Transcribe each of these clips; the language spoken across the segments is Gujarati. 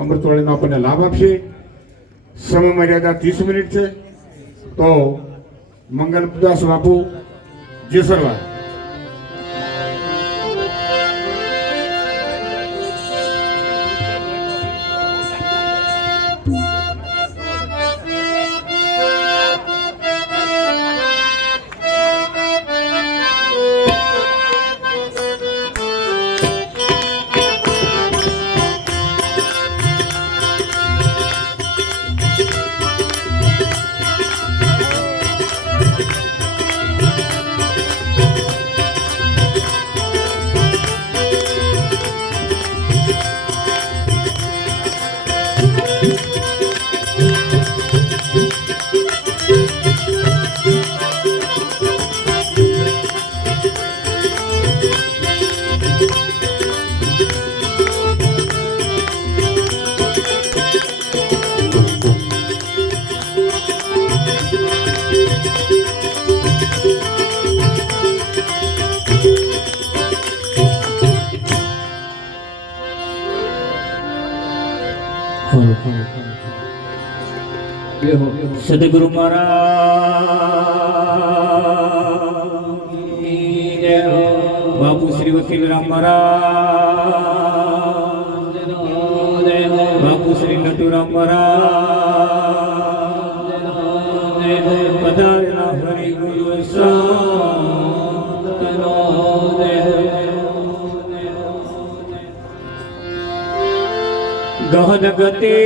અમૃતવાળીનો આપણને લાભ આપશે. સમય મર્યાદા 30 મિનિટ છે. તો મંગલદાસ બાપુ જેસરવા સદગુરુ મહારાજ બાપુ શ્રી વકીલ રામ મહારાજ બાપુ શ્રી નટુરામ મહારાજ પધારેલા હરિ ગુરુ ગહન ગતે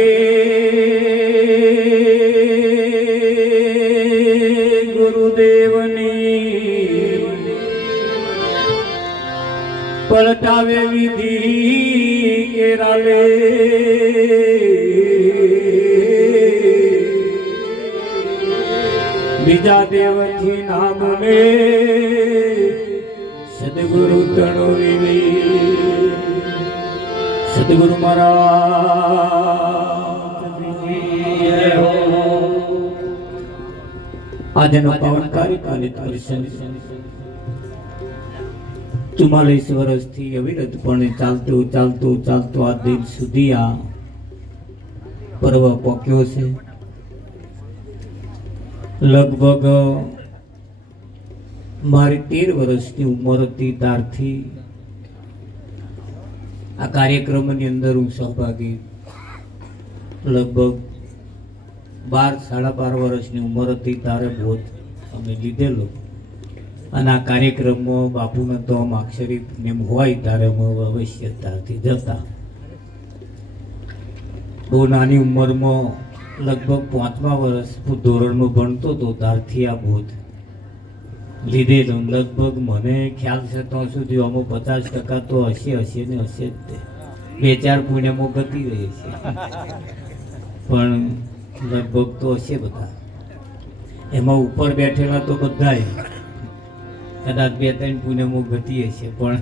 પલટાવે વિધિ કેરાલે બીજા દેવથી નામને સદગુરુ તણોરી સદગુરુ મહારાજ આજનો પાવનકારી દર્શન 44 વર્ષથી અવિરતપણે ચાલતું આ દિન સુધી આ પર્વ પોક્યો છે. લગભગ મારી 13 વર્ષની ઉંમર હતી ત્યારથી આ કાર્યક્રમની અંદર હું સહભાગી. લગભગ 12-12.5 વર્ષની ઉંમર હતી ત્યારે બોધ અમે લીધેલો અને આ કાર્યક્રમમાં બાપુને તો આમ અક્ષરી નેમ હોય ત્યારે અમે અવશ્ય ત્યારથી જતા. બહુ નાની ઉંમરમાં લગભગ 5મા વર્ષ ધોરણમાં ભણતો હતો ત્યારથી આ બોધ લીધેલો. લગભગ મને ખ્યાલ છે ત્યાં સુધી આમાં 50% તો હશે ને હશે જ તે. 2-4 પુણ્યમાં ગતી રહી છે પણ લગભગ તો હશે બધા. એમાં ઉપર બેઠેલા તો બધા કદાચ 2-3 પુણ્યમાં ગતિ હશે પણ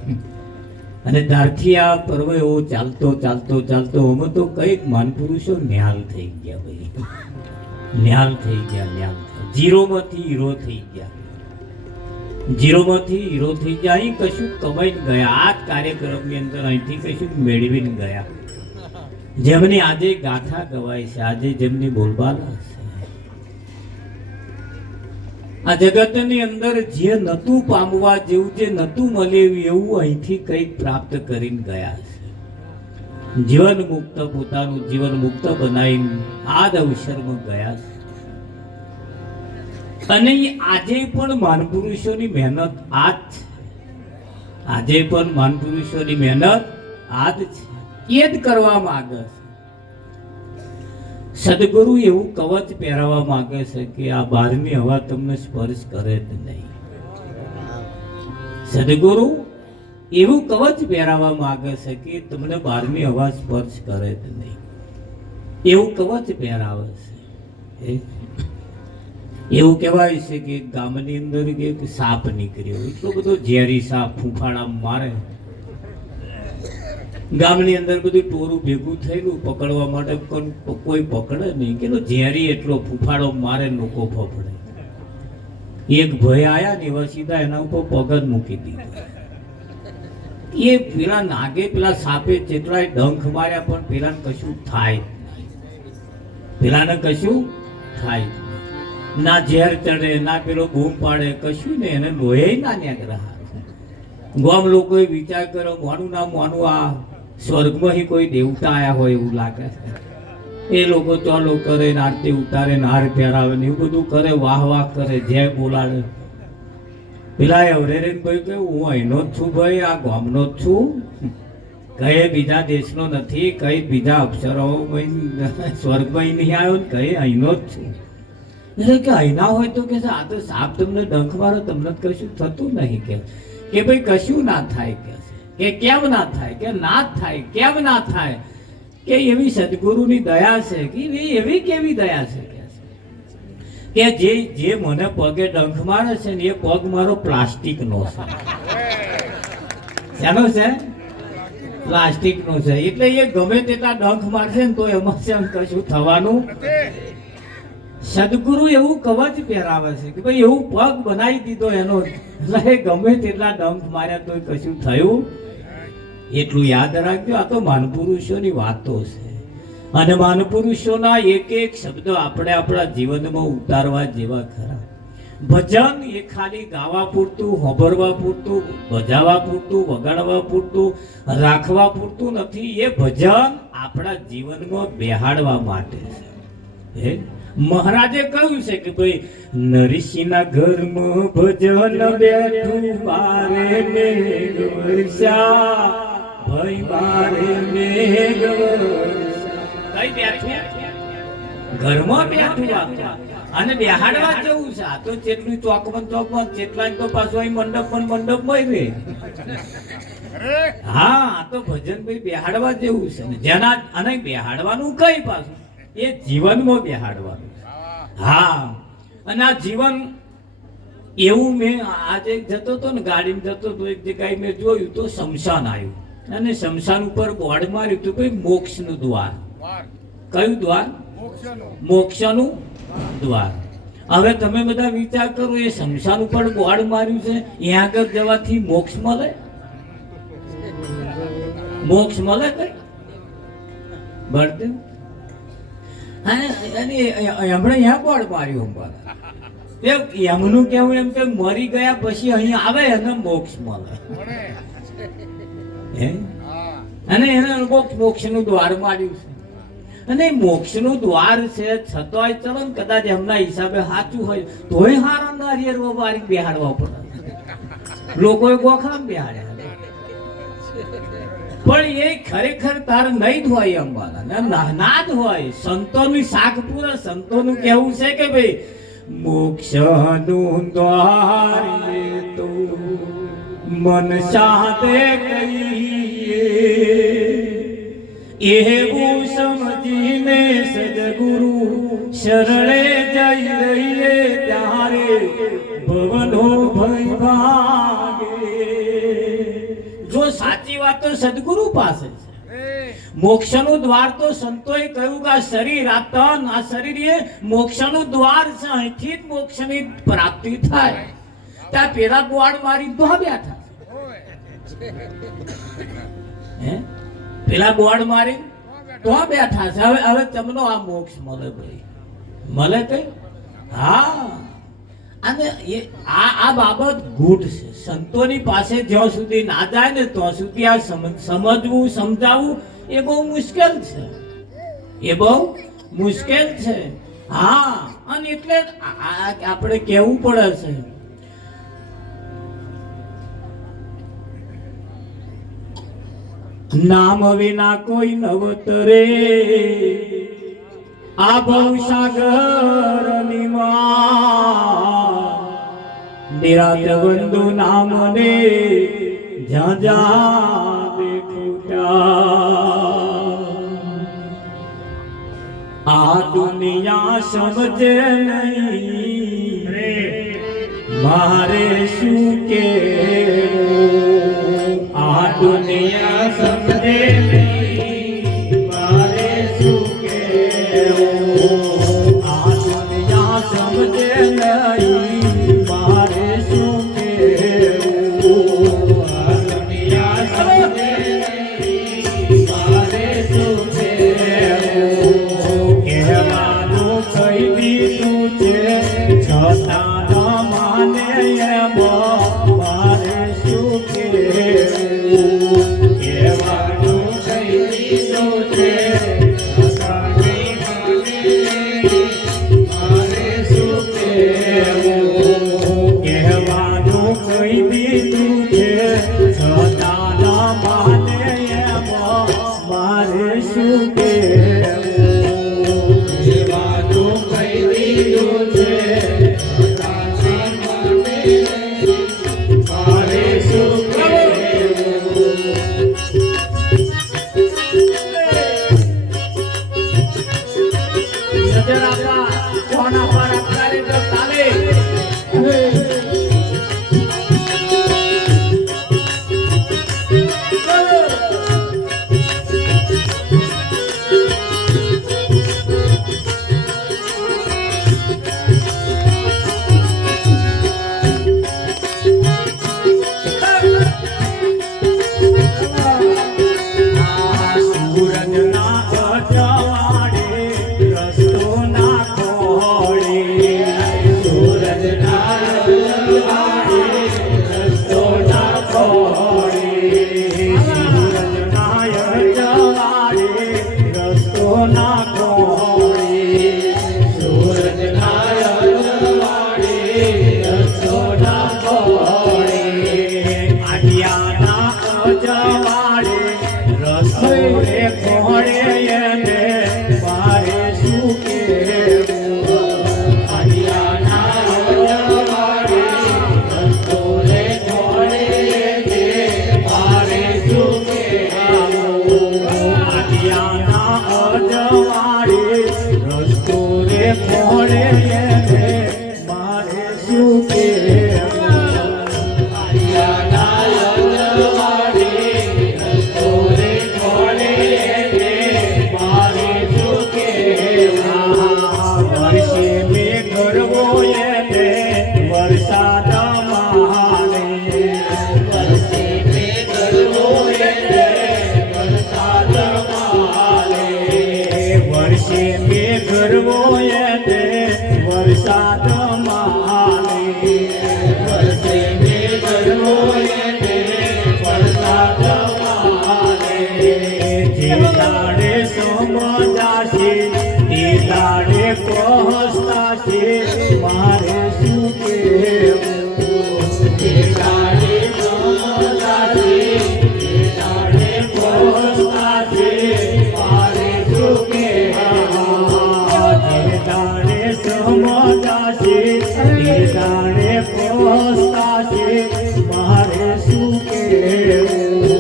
અને ત્યારથી આ પર્વ એવો ચાલતો અમે તો કઈક મહાનપુરુષો ન્યાલ થઈ ગયા ભાઈ. ન્યાલ થઈ ગયા. ઝીરોમાંથી હીરો થઈ ગયા. અહીં કશું કમાઈને ગયા. આ કાર્યક્રમની અંદર અહીંથી કશું મેળવીને ગયા. જેમની આજે ગાથા ગવાય છે, આજે જેમની બોલબાલા છે, આ જગતની અંદર જે નતું પામવા જેવું, જે નતું મળ્યું એવું અહીંથી કંઈક પ્રાપ્ત કરીને ગયા છે. જીવન મુક્ત, પોતાનું જીવન મુક્ત બનાવીને આ જ અવસરમાં ગયા છે. અને આજે પણ મહાનપુરુષોની મહેનત આ જ છે. આજે પણ મહાનપુરુષોની મહેનત આ જ છે. એ જ કરવા માંગે છે. સદગુરુ એવું કવચ પહેરાવવા માંગે છે કે આ બહારની હવા તમને સ્પર્શ કરે જ નહીં. સદગુરુ એવું કવચ પહેરાવવા માંગે છે કે તમને બહારની હવા સ્પર્શ કરે જ નહીં. એવું કવચ પહેરાવે છે. એવું કહેવાય છે કે ગામની અંદર એક સાપ નીકળ્યો, એટલો બધો ઝેરી સાપ, ફૂંફાડા મારે. ગામની અંદર બધું ટોરું ભેગું થયેલું, પકડવા માટે કોઈ પકડે નહીં કે ઝેરી એટલો ફૂફાડો મારે, લોકો ફફડે. એક ભય આયા ને એવા સીધા એના ઉપર પગ જ મૂકી દીધો. એ પેલા નાગે પેલા સાપે જેટલાય ડંખ માર્યા પણ પેલાને કશું થાય જ નહીં. પેલાને કશું થાય જ નહીં. ના ઝેર ચડે ના પેલો બૂમ પાડે કશું ને એને લોહી ના ન્યાગ્રહ. ગામ લોકોએ વિચાર કર્યો મોનું ના મોનું આ સ્વર્ગમાં કોઈ દેવતા આયા હોય એવું લાગે છે. એ લોકો ચાલો કરે ને આરતી ઉતારે ને હાર પહેરાવે ને એવું બધું કરે, વાહ વાહ કરે, જય બોલાડે. પેલા અવરેરેનભાઈ કે હું અહીંનો જ છું ભાઈ, આ ગામનો જ છું, કઈ બીજા દેશનો નથી, કઈ બીજા અપ્સરો સ્વર્ગમાં નહીં આવ્યો ને કઈ અહીંનો જ છું. એટલે કે અહીંના હોય તો કે આ તો સાપ તમને ડંખ મારો તમને કશું થતું નહીં કે ભાઈ કશું ના થાય કે કેમ ના થાય કે ના થાય કેમ ના થાય કે એવી સદગુરુની દયા છે કે એવી કેવી દયા છે કે જે મને પગે ડંખ મારે છે ને એ પગ મારો પ્લાસ્ટિકનો છે. શાનો છે? પ્લાસ્ટિકનો છે. એટલે એ ગમે તેટલા ડંખ મારશે ને તો એમાં છે કશું થવાનું. સદગુરુ એવું કવચ પહેરાવે છે કે ભાઈ એવું પગ બનાવી દીધો એનો, એટલે ગમે તેટલા ડંખ માર્યા તો કશું થયું. એટલું યાદ રાખજો, આ તો મહાનપુરુષોની વાતો છે અને મહાનપુરુષોના એક એક શબ્દ આપણે આપણા જીવનમાં ઉતારવા જેવા ખરા. ભજન એ ખાલી ગાવા પૂરતું, હોભરવા પૂરતું, બજાવવા પૂરતું, વગાડવા પૂરતું, રાખવા પૂરતું નથી. એ ભજન આપણા જીવનમાં બેહાડવા માટે છે. મહારાજે કહ્યું છે કે ભાઈ નરસિંહના ઘરમાં ભજન બેઠું બારે મેઘ વર્ષા, ભાઈ બારે મેઘ વર્ષા. કઈ બેઠું? ઘરમાં બેઠું વાગવા અને બેહાડવા જવું છે. આ તો જેટલું ચોકમાં જેટલા તો પાછું અહીં મંડપમાં રહે. હા, આ તો ભજન ભાઈ બેહાડવા જેવું છે ને જેના અને બેહાડવાનું કઈ પાછું એ જીવનમાં બેહાડવાનું. હા, અને આ જીવન એવું મેં આજે જતો હતો ને ગાડીમાં જતો હતો એક જગ્યાએ મેં જોયું તો શમશાન આવ્યું અને શમશાન ઉપર બોર્ડ માર્યું હતું કોઈ મોક્ષનું દ્વાર. કયું દ્વાર? મોક્ષનું દ્વાર. હવે તમે બધા વિચાર કરો એ શમશાન ઉપર બોર્ડ માર્યું છે, ત્યાં આગળ જવાથી મોક્ષ મળે? મોક્ષ મળે કઈ? બળદેવ હમણાં અહીંયા બોર્ડ માર્યું એમનું કેવું એમ કે મરી ગયા પછી અહીંયા આવે અને મોક્ષ મળે. અને એને મોક્ષનું દ્વાર માર્યું છે અને મોક્ષનું દ્વાર છે છતાંય ચલો ને કદાચ એમના હિસાબે સાચું હોય તોય હારા નારિયેળ વારી બેહાડવા પડે. લોકોએ ગોખલામાં બેહાડ્યા પણ એ ખરેખર તાર નહીં જ હોય અંબાલા ના જ હોય. સંતોની શાખ પૂરા સંતોનું કેવું છે કે ભાઈ મોક્ષનું દ્વાર તો મન સાથે કહીએ એવું સમજીને સદગુરુ શરણે જઈ રહીએ ત્યારે ભવનો ભય ભાગે. જો સાચી વાત તો સદગુરુ પાસે છે. મોક્ષનું દ્વાર તો સંતોએ કહ્યું કે આ શરીર આ તન આ શરીર એ મોક્ષનું દ્વાર છે, અહીંથી જ મોક્ષની પ્રાપ્તિ થાય. ત્યાં પેલા બોર્ડ મારી તો બેઠા પેલા બોર્ડ મારી તો બેઠા છે. હવે તમને આ મોક્ષ મળે ભાઈ, મળે કઈ? હા, અને એ આ બાબત ગૂઢ છે. સંતોની પાસે જ્યાં સુધી ના જાય ને ત્યાં સુધી આ સમજવું સમજાવવું એ બહુ મુશ્કેલ છે. એ બહુ મુશ્કેલ છે. હા, અને એટલે આપણે કહેવું પડે છે નામ વિના કોઈ નવતરે આ ભવસાગર નિમા નિરાત બંધુ નામને જ્યાં જ્યાં દેખું ત્યાં આ દુનિયા સમજે નહીં મારે શું કેવું. આ દુનિયા સમજે નહીં મારે શું કેવું. આ દુનિયા સમજે નહીં મારે શું કેવું. આ દુનિયા ના કોળી સૂરજ નાયણવાળી રસ્તો ના કોળી આડિયાના અજવાળી રસ્તો રે કોળે એને મારે શું કેવું આડિયાના અજવાળી રસ્તો રે કોળે એને મારે શું કેવું આડિયાના અજવાળી રસ્તો રે કોળે એને મારે શું કેવું આડિયાના અજવાળી રસ્તો રે કોળે એને મારે શું કેવું વર્ષે મેં ગરવો એને વરસાદ માને વર્ષે મેં ગરવો એને વરસાદ માને વર્ષે મેં ગરવો એને વરસાદ માને વર્ષે મેં ગરવો એને વરસાદ માને જે દાડે સમજાશે તે દાડે પહોંચતાશે મારે શું કેવું જે દાડે સમજાશે તે દાડે પહોંચતાશે મારે શું કેવું જે દાડે સમજાશે તે દાડે પહોંચતાશે મારે શું કેવું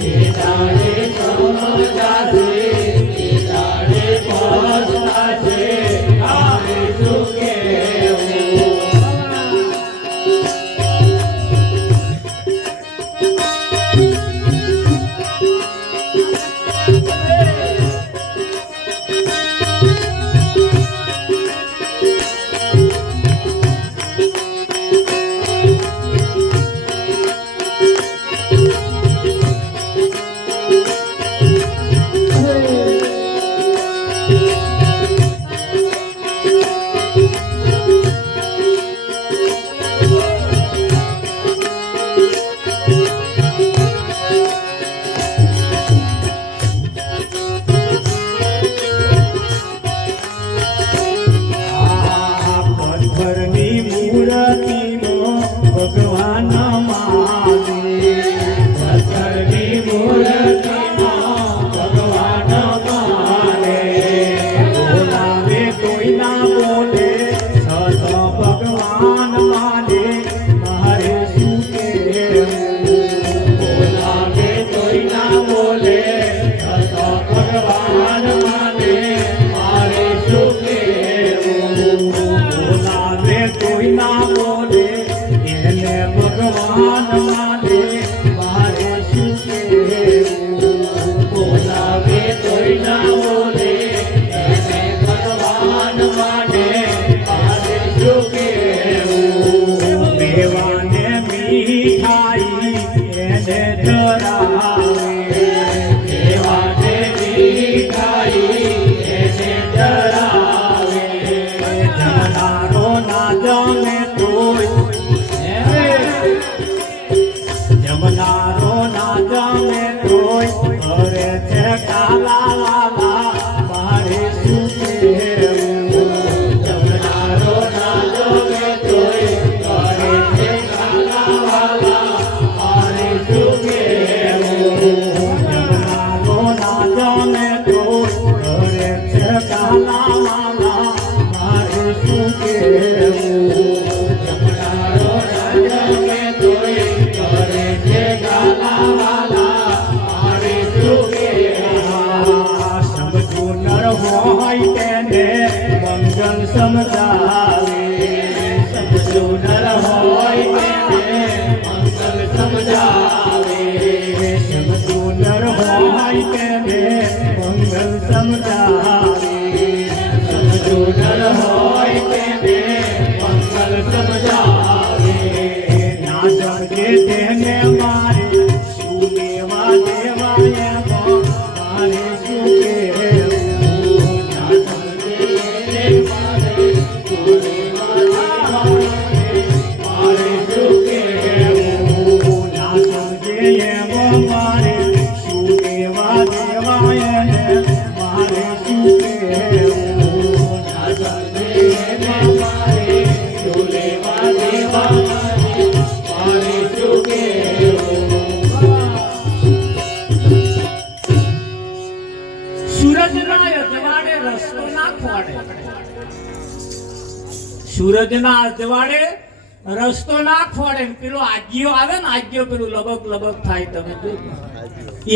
જે દાડે સમજાશે તે દાડે પહોંચતાશે મારે શું કેવું પથ્થરની મૂર્તિનો ભગવાન માને પથ્થરની મૂર્તિનો ભગવાન માને બોલાવે કોઈ ના બોલે છતો ભગવાન માને મારે શું કેવું બોલાવે કોઈ ના બોલે છતો ભગવાન માને મારે શું કેવું બોલાવે કોઈ ના બોલે એને ભગવાન માને મારે શું કેવું બોલાવે કોઈ ના બોલે એને ભગવાન માને મારે શું કેવું મેવાને મીઠાઈ એને ધરાવે મેવાને મીઠાઈ એને ધરાવે જમનારો ના જમે તોય જમનારો ના જમે તોય અરે છે કાલા લાલા મારે શું કેવું જમનારો ના જમે તોય અરે છે કાલા લાલા મારે શું કેવું જમનારો ના જમે તોય અરે છે કાલા લાલા મારે શું કેવું જમનારો ના જમે તોય અરે છે કાલા લાલા મારે શું કેવું સમજો નર હોય તેને મંગલ સમજાવે સમજો નર હોય તેને મંગલ સમજાવે સમજો નર હોય તેને મંગલ સમજાવે સમજો નર હોય તેને મંગલ સમજાવે ના સમજે તેને મારે શું લેવા દેવાય મારે શું કેવું ના સમજે તેને મારે શું લેવા દેવાય મારે શું કેવું ના સમજે એમ મારે શું લેવા દેવાય મારે શું ફોડે, સૂરજના અજવાળે રસ્તો ના ફોડે. પેલો આજ્યો આવે ને, આજ્યો પેલું લબક લબક થાય, તમે જોજો.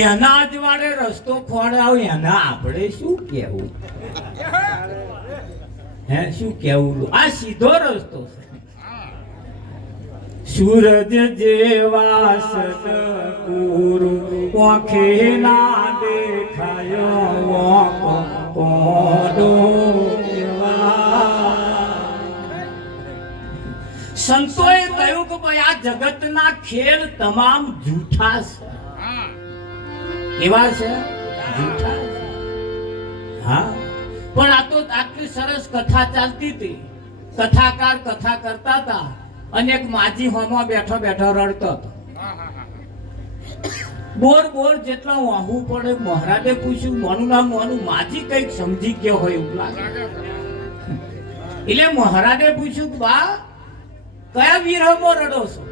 એના અજવાળે રસ્તો ફોડાવ, એના આપણે શું કેવું? હે, શું કેવું? આ સીધો રસ્તો છે. સૂરજ જેવા સદગુરુ આંખે ના દેખાયો કોડો. સંતોએ કહ્યું કે ભાઈ આ જગતના ખેલ તમામ જૂઠા છે. કેવા છે? જૂઠા છે. હા, પણ આ તો આટલી સરસ કથા ચાલતી હતી, કથાકાર કથા કરતા હતા અને એક માજી હોમાં બેઠો બેઠો રડતો હતો. બોર બોર જેટલા વાહવું પડે. મહારાજે પૂછ્યું, મોનું નામ મોનું. માજી કઈક સમજી ગયો હોય એવું લાગે. એટલે મહારાજે પૂછ્યું, બા કયા વિરહમાં રડો છો?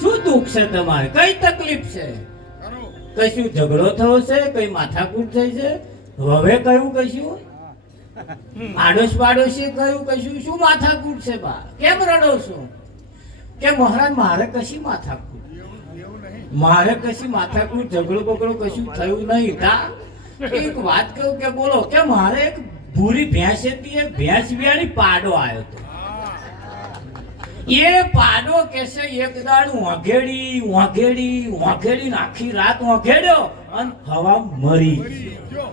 શું દુઃખ છે તમારે? કઈ તકલીફ છે? કશું ઝઘડો થયો છે? કઈ માથાકૂટ થઈ છે? હવે કયું કશું આડોશ પાડોશી કયું કશું? શું માથાકૂટ છે બા? કેમ રડો છો? કે મહારાજ મારે કશી માથાકૂટ, મારે કશી માથાકૂટ, ઝઘડો બગડો કશું થયું નહીં. તા એક વાત કહું કે બોલો. કે મારે એક ભૂરી ભેંસ હતી, એ ભેંસ વિયાણી પાડો આવ્યો હતો. એ પાડો કેસે એક દાડું વાઘેડી વાઘેડી વાઘેડી આખી રાત વાઘેડ્યો અને હવા મરી ગયો.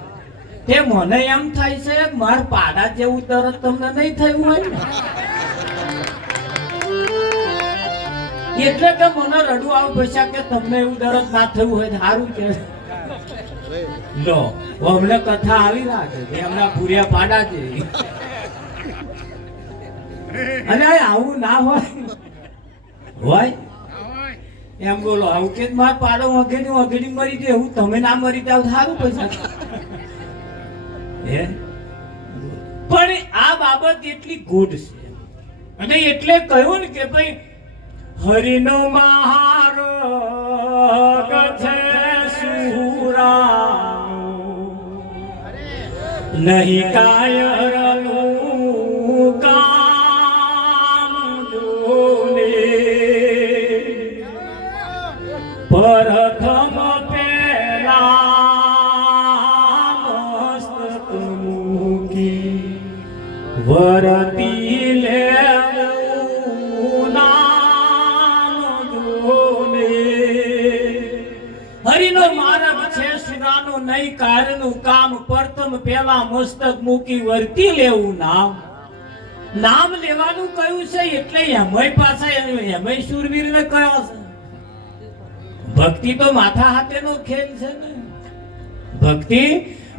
તે મને એમ થાય છે માર પાડા જેવું તરત તમને નહીં થયું હોય ને, એટલે કે મને રડવું આવું પૈસા કે તમને એવું તરત ના થયું હોય. સારું કે લો અમને કથા આવી રાખે કે હમણાં પૂર્યા પાડા છે. અને આવું ના હોય એમ બોલો. આવું કે માર પાડો વગેરે વગેરે મરી જાય, એવું તમે ના મરી જાવ સારું પૈસા. પણ આ બાબત એટલી ગુડ છે અને એટલે કહ્યું ને કે ભાઈ હરિનો મહારાગ છે સુરા નહીં કાયરનું કામ જોને પ્રથમ વરતી લેવું નામ જોને. હરિનો માર્ગ છે સુરાનો નહીં કારનું કામ. પ્રથમ પેલા મસ્તક મૂકી વર્તી લેવું નામ. નામ લેવાનું કયું છે એટલે એમય પાછા એમય શૂરવીર ને કયો છે. ભક્તિ તો માથા હાથેનો ખેલ છે ને. ભક્તિ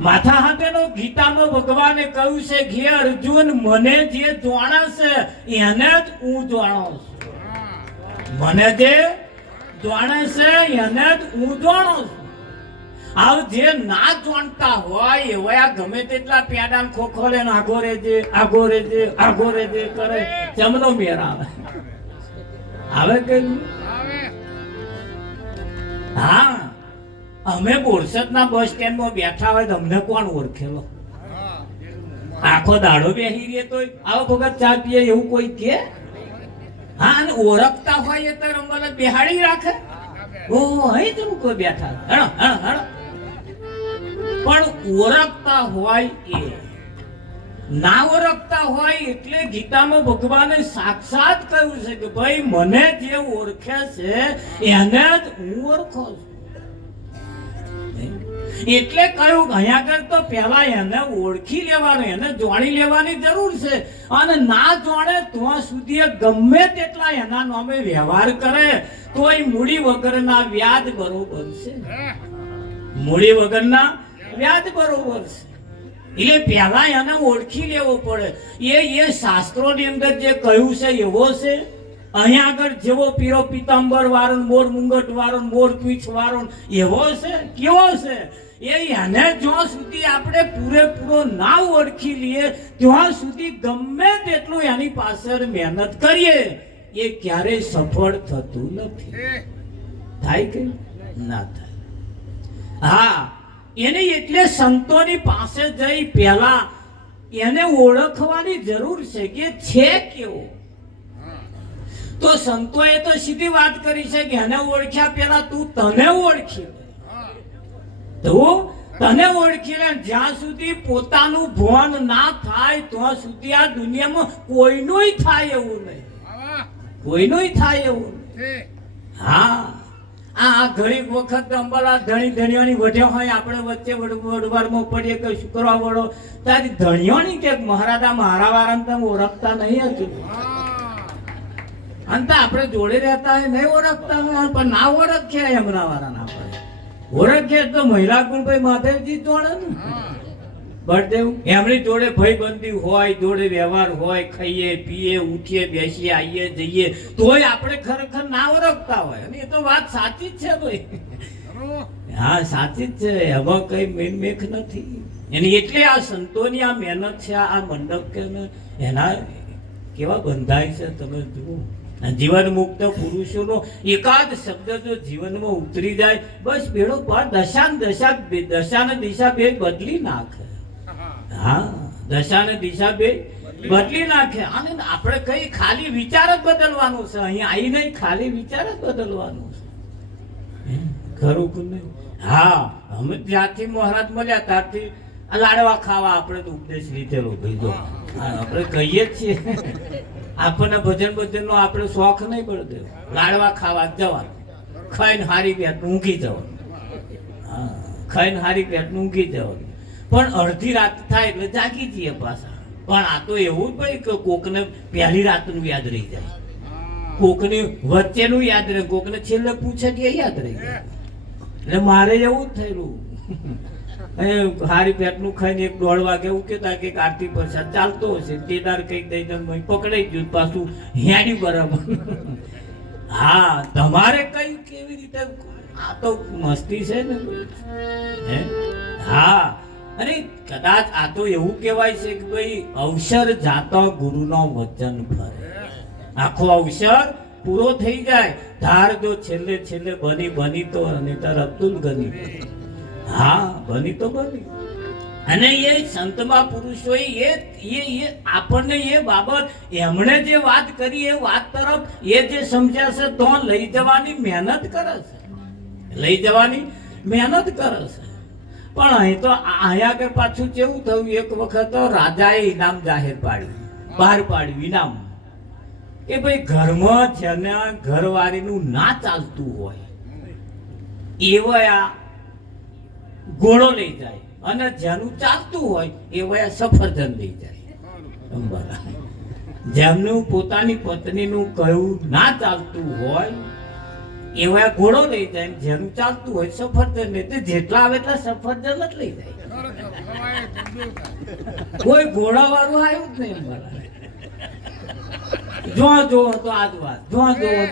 માથા હાથેનો. ગીતામાં ભગવાને કહ્યું છે કે અર્જુન મને જે જાણે છે એને જ હું જાણું છું. મને જે જાણે છે એને જ હું જાણું છું. આવ જે ના જાણતા હોય એવા ગમે તેટલા પેડા ખોખોલે ને આગો રેજે આગો રેજે આગો રેજે કરે, જમનો મેર આવે. આવે કઈ? હા, અમે બોરસદના બસ સ્ટેન્ડમાં બેઠા હોય તો અમને કોણ ઓળખેલો? આખો દાડો બેહી રહે તો આવો ભગત ચા પીએ એવું કોઈ કે? હા, અને ઓળખતા હોય તો અમને બેહાડી રાખે. ઓ અહીં તો કોઈ બેઠા હણો હણો હણો. પણ ઓળખતા હોય એ ના ઓળખતા હોય એટલે ગીતામાં ભગવાને સાક્ષાત કહ્યું છે કે ભાઈ મને જે ઓળખે છે એને જ હું ઓળખું છું. એટલે કહ્યું અહીંયા આગળ તો પેલા એને ઓળખી લેવાનું, એને જાણી લેવાની જરૂર છે. અને ના જાણે ત્યાં સુધી ગમે તેટલા એના નામે વ્યવહાર કરે તોય મૂડી વગરના વ્યાજ બરોબર છે. મૂડી વગરના વ્યાજ બરોબર છે. એટલે પેલા એને ઓળખી લેવો પડે. એ શાસ્ત્રોની અંદર જે કહ્યું છે એવો છે. અહીંયા આગળ જેવો પીરો પીતાંબર વાળો, મોર મુંગટ વાળો, મોર પીછ વાળો એવો છે? કેવો છે? એને જ્યાં સુધી આપણે પૂરેપૂરો ના ઓળખી લઈએ ત્યાં સુધી ગમે તેટલું એની પાછળ મહેનત કરીએ એ ક્યારેય સફળ થતું નથી. થાય કે ના થાય? હા, એને એટલે સંતોની પાસે જઈ પહેલા એને ઓળખવાની જરૂર છે કે છે કેવો. તો સંતોએ તો સીધી વાત કરી છે કે એને ઓળખ્યા પહેલા તું તને ઓળખી લે. તું તને ઓળખી લે. જ્યાં સુધી પોતાનું ભાન ના થાય ત્યાં સુધી આ દુનિયામાં કોઈનુંય થાય એવું નહીં. કોઈનુંય થાય એવું નહીં. હા, આ ઘણી વખત અંબાલા ધણી ધણીઓની વધ્યા હોય, આપણે વચ્ચે વડવારમાં પડીએ કે શું કરવા વળો, તારી ધણીઓની કે મહારાજા મારા વાળાને તમે ઓળખતા નહીં હતું. અને આપણે જોડે રહેતા હોય નહીં ઓળખતા હોય, પણ ના ઓળખ્યા એમના વાળાના આપણે ઓળખીએ તો મહિલા ગુણભાઈ માધવજી જોડે ને બળદેવ એમની જોડે ભાઈબંધી હોય, જોડે વ્યવહાર હોય, ખાઈએ પીએ ઉઠીએ બેસીએ આવીએ જઈએ તોય આપણે ખરેખર ના ઓળખતા હોય. અને એ તો વાત સાચી જ છે ભાઈ. હા, સાચી જ છે. હવે કઈ મેખ નથી એની. એટલે આ સંતોની આ મહેનત છે, આ મંડપ કે એના કેવા બંધાય છે તમે જુઓ. જીવન મુક્ત પુરુષોનો એકાદ શબ્દ જો જીવનમાં ઉતરી જાય બસ બેડો પાર. દશાને દિશા બે બદલી નાખે. હા, દશાને દિશા બે બદલી નાખે. અને આપણે કઈ ખાલી વિચાર જ બદલવાનો છે. અહીંયા આવી નહીં, ખાલી વિચાર જ બદલવાનો છે. ખરું કે નહીં? હા, અમે જ્યાંથી મહારાજ મળ્યા ત્યારથી લાડવા ખાવા આપણે તો ઉપદેશ લીધેલો ભાઈ. જો આપણે કહીએ જ છીએ, આપણને ભજન નો આપણે શોખ નહીં પડતો. લાડવા ખાવા જવાનું, ખાઈને હારી પેટ ઊંઘી જવાનું. હા, ખાઈને હારી પેટ ઊંઘી જવાનું. પણ અડધી રાત થાય એટલે જાગી જઈએ પાછા. પણ આ તો એવું ભાઈ કે કોકને પહેલી રાતનું યાદ રહી જાય, કોકને વચ્ચેનું યાદ રહે, કોકને છેલ્લે પૂછે કે યાદ રહી જાય. એટલે મારે એવું જ થયેલું. હારી પેટનું ખાઈને 1-1.5 વાગે એવું કેતા કે આરતી પ્રસાદ ચાલતો હશે, તેદાર કઈક દઈ પકડાઈ ગયું પાછું હેડી બરાબર. હા, તમારે કઈ કેવી રીતે? આ તો મસ્તી છે ને. હા, અરે કદાચ આ તો એવું કહેવાય છે કે ભાઈ અવસર જાતો ગુરુનો વચન ફરે. આખો અવસર પૂરો થઈ જાય, ધાર જો છેલ્લે બની તો અનેતર અબ્દુલ ગની. હા, બની તો બની. અને એ સંતમાં પુરુષો એ આપણને એ બાબત એમણે જે વાત કરી એ વાત તરફ એ જે સમજ્યા છે તો લઈ જવાની મહેનત કરે છે, લઈ જવાની મહેનત કરે છે. પણ અહીં તો અહીંયા આગળ પાછું કેવું થયું, એક વખત રાજાએ ઇનામ જાહેર પાડ્યું, બહાર પાડ્યું ઇનામ કે ભાઈ ઘરમાં જેના ઘરવાળીનું ના ચાલતું હોય એવા ઘોડો લઈ જાય, અને જેનું ચાલતું હોય એવા સફરજન લઈ જાય. જેમનું પોતાની પત્નીનું કહ્યું ના ચાલતું હોય એવા ઘોડો લઈ જાય, જેનું ચાલતું હોય સફરજન લઈ જાય. જેટલા આવે એટલા સફરજન જ લઈ જાય. કોઈ ઘોડા વાળું આવ્યું જ નહીં. જો તો આ જ વાત, જો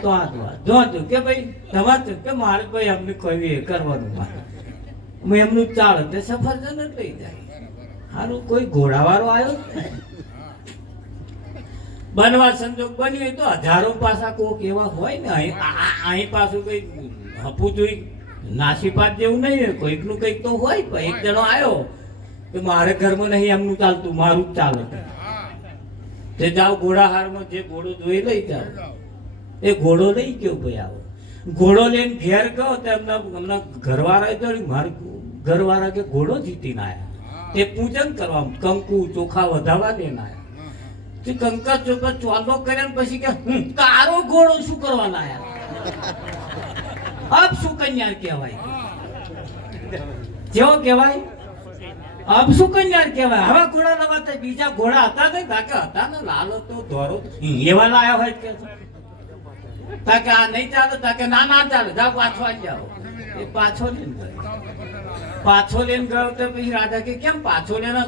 તો આ જ વાત, જો કે ભાઈ તમારે કે મારે ભાઈ અમને કહ્યું એ કરવાનું, એમનું ચાલે તે સફરજન જ લઈ જાય. હારું કોઈ ઘોડાવાળો આવ્યો જ નહીં. બનવા સંજોગ બન્યો તો હજારો પાછા કોક એવા હોય ને. અહીં પાછું કઈ હપું જોઈ નાસીપાત જેવું નહીં, કોઈક નું કઈક તો હોય. એક જણો આવ્યો કે મારે ઘરમાં નહીં એમનું ચાલતું, મારું જ ચાલે. તે જાઓ ઘોડાહારમાં જે ઘોડો જોઈ લઈ જાઓ. એ ઘોડો લઈ ગયો ભાઈ. આવો ઘોડો લઈને ઘેર ગયો તો એમના ઘરવાળા જોડે મારું ઘરવાળા કે ઘોડો જીતીને આવ્યા. તે પૂજન કરવા કંકુ ચોખા વધારવા દેને આવ્યા. કંકર ચોખા ચોલો કર્યા પછી કે તારો ઘોડો શું કરવાના આવ્યા? અબ શું કન્યાર કહેવાય? જેવો કહેવાય અબ શું કન્યાર કહેવાય? હવે ઘોડા નવા થાય, બીજા ઘોડા હતા ને કાકે હતા ને લાલો તો ધોરો એવા લાયા હોય કે તાકે આ નહીં ચાલે, તાકે ના ચાલે, જાઓ પાછો આવી જાઓ. એ પાછો લઈને ગયો તો પછી રાજા કે કેમ પાછો લેનો?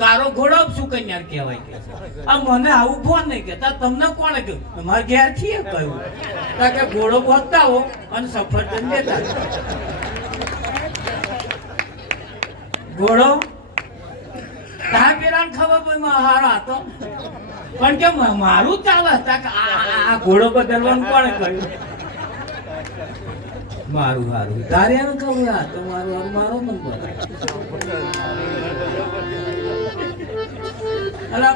કારો ઘોડો શું કન્યાર કહેવાય કે આ મને આવું ફોન નહીં કેતા, તમને કોણે કહ્યું? અમારે ઘેર છીએ કહ્યું. તાકે ઘોડો પહોંચતા હો અને સફરજન દેતા. ઘોડો તા પેલા ખબર ભાઈ હારો હતો, પણ કે મારું ચાલે આ ઘોડો બદલવાનું કોણે કહ્યું? મારું હારું તારે એને ખબર તો મારું મારો નંબર. અલા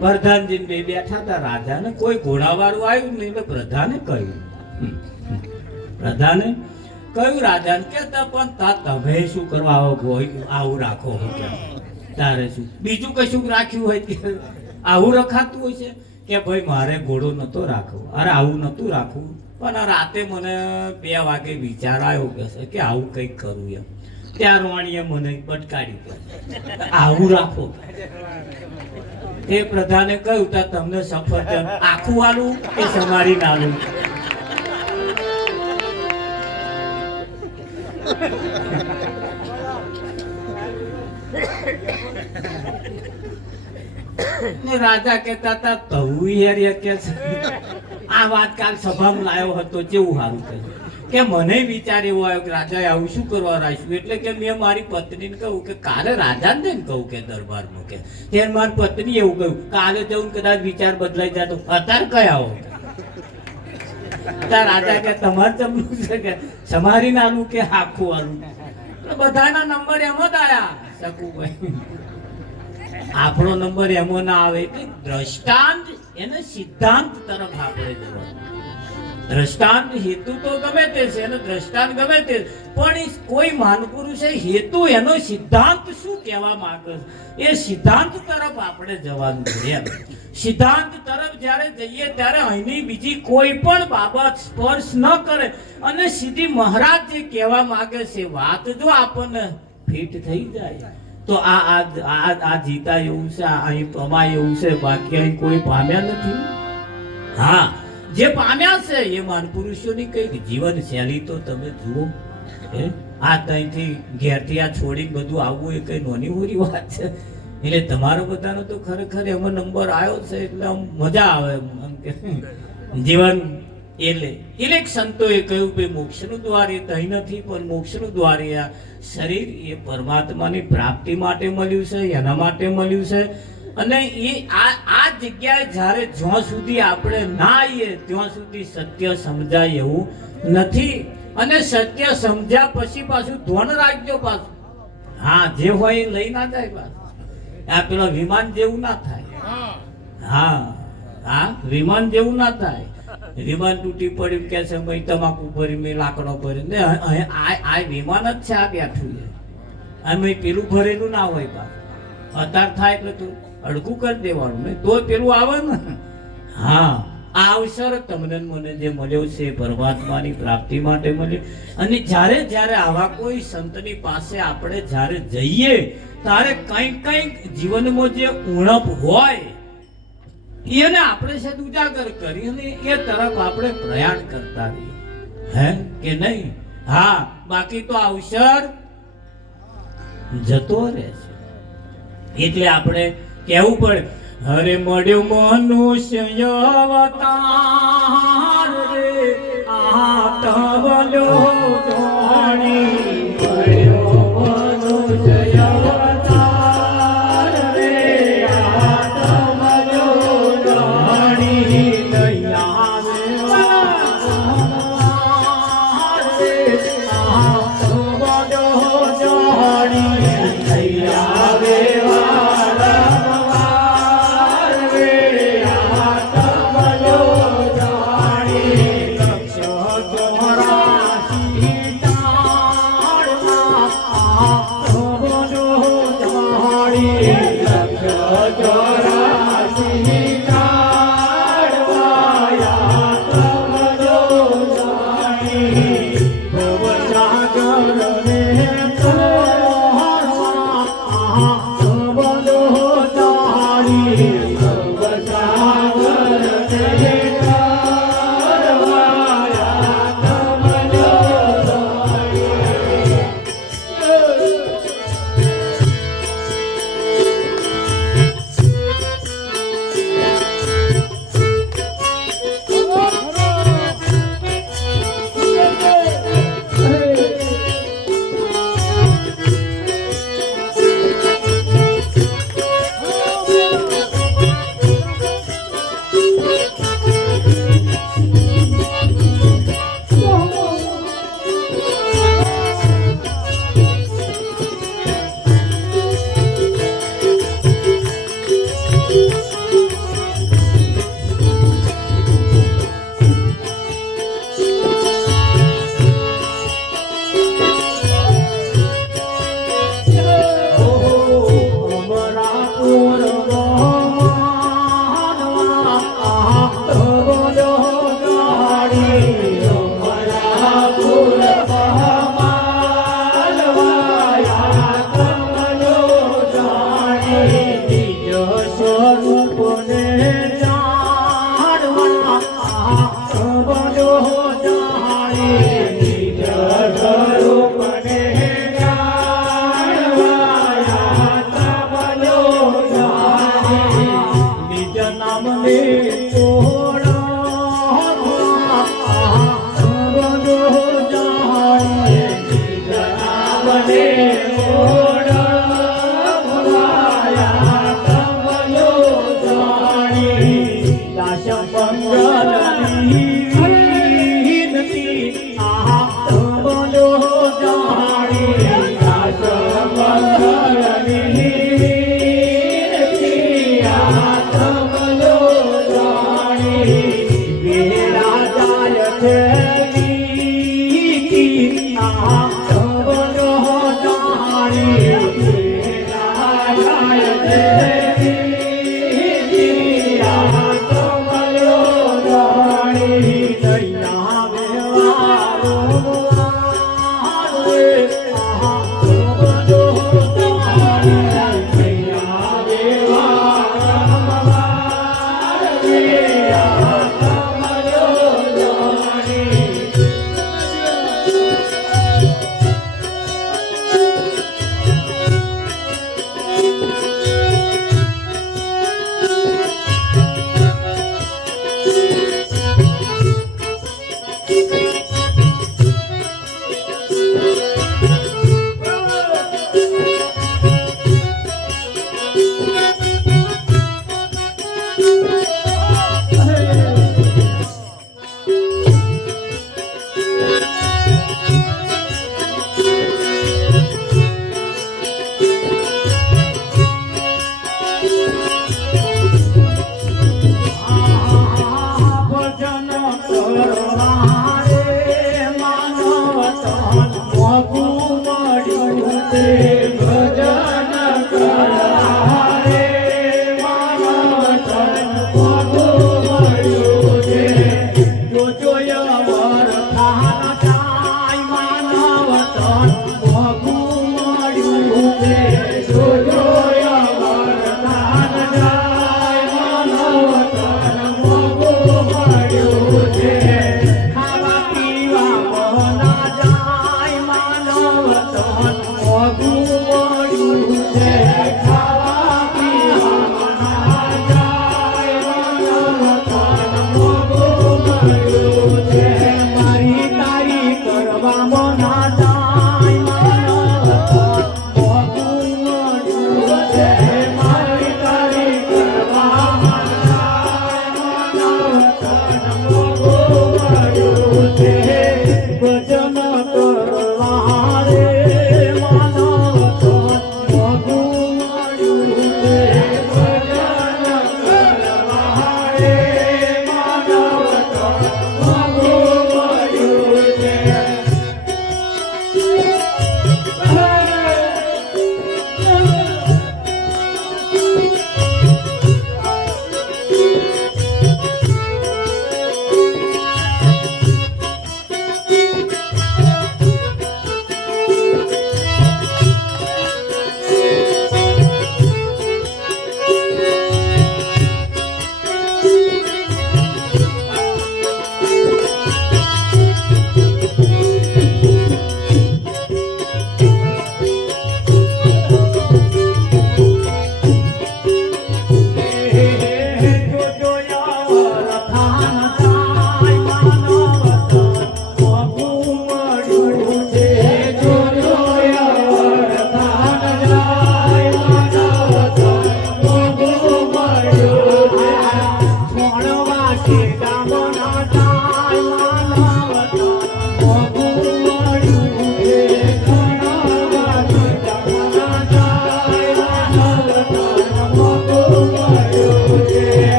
પ્રધાનજી બે બેઠા હતા રાજાને કોઈ ઘોડાવાળું આવ્યું નહીં એટલે પ્રધાને કહ્યું રાજાને કે પણ તમે શું કરવા આવું રાખો છો કે તારે શું બીજું કશું રાખ્યું હોય કે આવું રખાતું હોય છે કે ભાઈ મારે ઘોડો નતો રાખવો અરે આવું નતું રાખવું પણ આ રાતે મને 2 વાગે વિચાર આવ્યો કે આવું કંઈક કરવું એમ ત્યાં રોણીએ મને પટકાડી કે આવું રાખો તે પ્રધાને કહ્યું તા તમને સફરજન આખું આલું કે સમારી નાલું રાજા કહેતા હતા તવું યાર કે આ વાત કાલ સભામાં લાવ્યો હતો કેવું સારું કે મને વિચાર એવો આવ્યો કે રાજાએ આવું શું કરવા રાખ્યું એટલે કે મેં મારી પત્નીને કહું કે કાલે રાજાને જઈને કહું કે દરબારમાં કે ત્યારે મારી પત્ની એવું કહ્યું કાલે જવું કદાચ વિચાર બદલાઈ જાય તો અત્યારે કયા હો રાજા કે તમારે જમવું છે કે સમારી નાનું કે આખું આલું બધાના નંબર એમ જ આયા શકુભાઈ આપણો નંબર એમો ના આવે કે દ્રષ્ટાંત એને સિદ્ધાંત તરફ આપણે જવાનું દ્રષ્ટાંત હેતુ તો ગમે તે છે એનો દ્રષ્ટાંત ગમે તે પણ કોઈ મહાનપુરુષે હેતુ એનો સિદ્ધાંત શું કહેવા માંગે છે એ સિદ્ધાંત તરફ આપણે જવાનું છે સિદ્ધાંત તરફ જ્યારે જઈએ ત્યારે અહીંની બીજી કોઈ પણ બાબત સ્પર્શ ન કરે અને સીધી મહારાજ જે કહેવા માંગે છે વાત જો આપણને ફિટ થઈ જાય તો આ જીતા એવું છે અહીં પમાય એવું છે બાકી અહીં કોઈ પામ્યા નથી હા જે પામ્યા છે એ મહાનપુરુષોની કઈ જીવન શૈલી તો તમે જુઓ આ ત્યાંથી ઘેરથી આ છોડીને બધું આવવું એ કઈ નાની મોરી વાત છે એટલે તમારો બધાનો તો ખરેખર એમાં નંબર આવ્યો છે એટલે મજા આવે જીવન એટલે સંતોએ કહ્યું કે મોક્ષનું દ્વાર એ તહીં નથી પણ મોક્ષનું દ્વાર એ આ શરીર એ પરમાત્માની પ્રાપ્તિ માટે મળ્યું છે એના માટે મળ્યું છે અને એ આ જગ્યાએ જ્યારે જ્યાં સુધી આપણે ના આવીએ ત્યાં સુધી સત્ય સમજાય એવું નથી અને સત્ય સમજ્યા પછી પાછું ધ્યાન રાખજો પાછું હા જે હોય એ લઈ ના જાય પાછું આ પેલા વિમાન જેવું ના થાય હા વિમાન જેવું ના થાય વિમાન તૂટી પડ્યું કે છે ભાઈ તમાકુ ભરી મેં લાકડો ભરી ને આ વિમાન જ છે આ બેઠું છે અમે પેલું ભરેલું ના હોય પાછું અત્યારે થાય એટલે તું અડકું કરી દેવાનું ને તો પેલું આવે ને હા આ અવસર તમને મને જે મળ્યો છે પરમાત્માની પ્રાપ્તિ માટે મળ્યો અને જ્યારે આવા કોઈ સંતની પાસે આપણે જ્યારે જઈએ ત્યારે કંઈક જીવનમાં જે ઉણપ હોય એને આપણે છે ઉજાગર કરી અને એ તરફ આપણે પ્રયાણ કરતા રહીએ હે કે નહીં હા બાકી તો અવસર જતો રહે છે એટલે આપણે કેવું પડે હરે મળ્યો મનુષ્ય અવતાર રે આ તવલો ધોણી મળ્યો મનુષ્ય અવતાર રે આ તવલો ધોણી દયા રે આ તવલો ધોણી દયા રે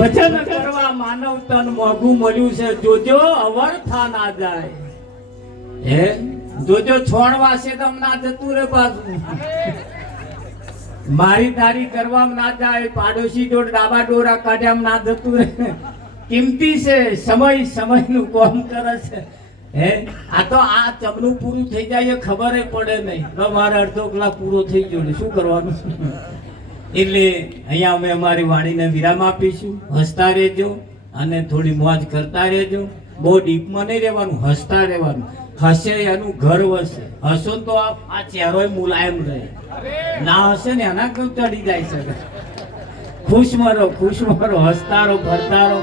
ભજન કરવા માનવ તન મોઘું મળ્યું છે, જોજો અવર્થા ના જાય. હે જોજો છોડવા છે તો ના જતું રે પાછું. મારી તારી કરવામાં ના જાય, પાડોશી જોડ ડાબા ડોરા કાઢ્યામાં ના જતું રે. કિંમતી છે, સમય સમયનું કામ કરે છે. હે આ તો આ ચમનું પૂરું થઈ જાય એ ખબર પડે નહીં. તો મારે અડધો કલાક પૂરો થઈ ગયો ને શું કરવાનું. એટલે અહીંયા અમે અમારી વાણીને વિરામ આપીશું. હસતા રહેજો અને થોડી મોજ કરતા રહેજો. બહુ ડીપમાં નહીં રહેવાનું, હસતા રહેવાનું. હસે એનું ઘર વસે. હસો તો આ ચહેરો મુલાયમ રહે. ના હશે ને એના કેવું ચડી જાય છે. ખુશમાં રહો, ખુશમાં રહો, હસતા રહો, ફરતા રહો.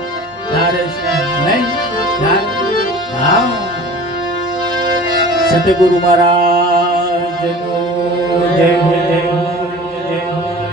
તારે નહીં હા સતગુરુ મહારાજ